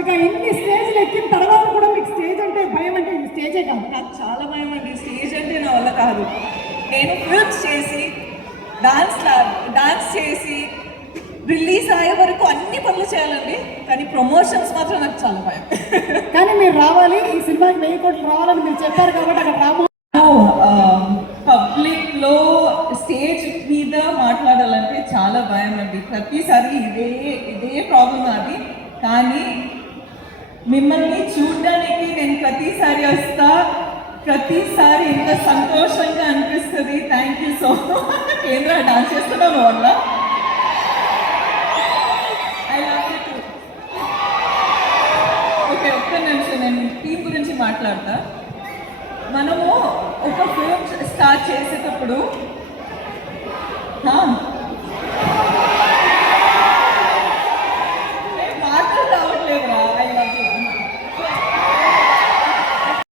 ఇక ఇన్ని స్టేజ్లు ఎక్కిన తర్వాత కూడా మీకు స్టేజ్ అంటే భయం అంటే ఇది స్టేజే కాదు. నాకు చాలా భయం అండి, స్టేజ్ అంటే నా వల్ల కాదు. నేను ఫిల్మ్స్ చేసి డాన్స్ చేసి రిలీజ్ అయ్యే వరకు అన్ని పనులు చేయాలండి, కానీ ప్రమోషన్స్ మాత్రం నాకు చాలా భయం. కానీ మీరు రావాలి, ఈ సినిమాకి 1000 కోట్లు రావాలని మీరు చెప్పారు కాబట్టి అక్కడ రాము. పబ్లిక్లో స్టేజ్ మీద మాట్లాడాలంటే చాలా భయం అండి. ప్రతిసారి ఇదే ప్రాబ్లం అది. కానీ మిమ్మల్ని చూడడానికి నేను ప్రతిసారి వస్తా, ప్రతిసారి ఇంత సంతోషంగా అనిపిస్తుంది. Thank you so much. కేంద్ర డాన్స్ చేస్తున్నాను వల్ల I love you two. Okay, ఒక్క నిమిషం నేను టీం గురించి మాట్లాడతా. మనము ఒక ఫిల్మ్ స్టార్ట్ చేసేటప్పుడు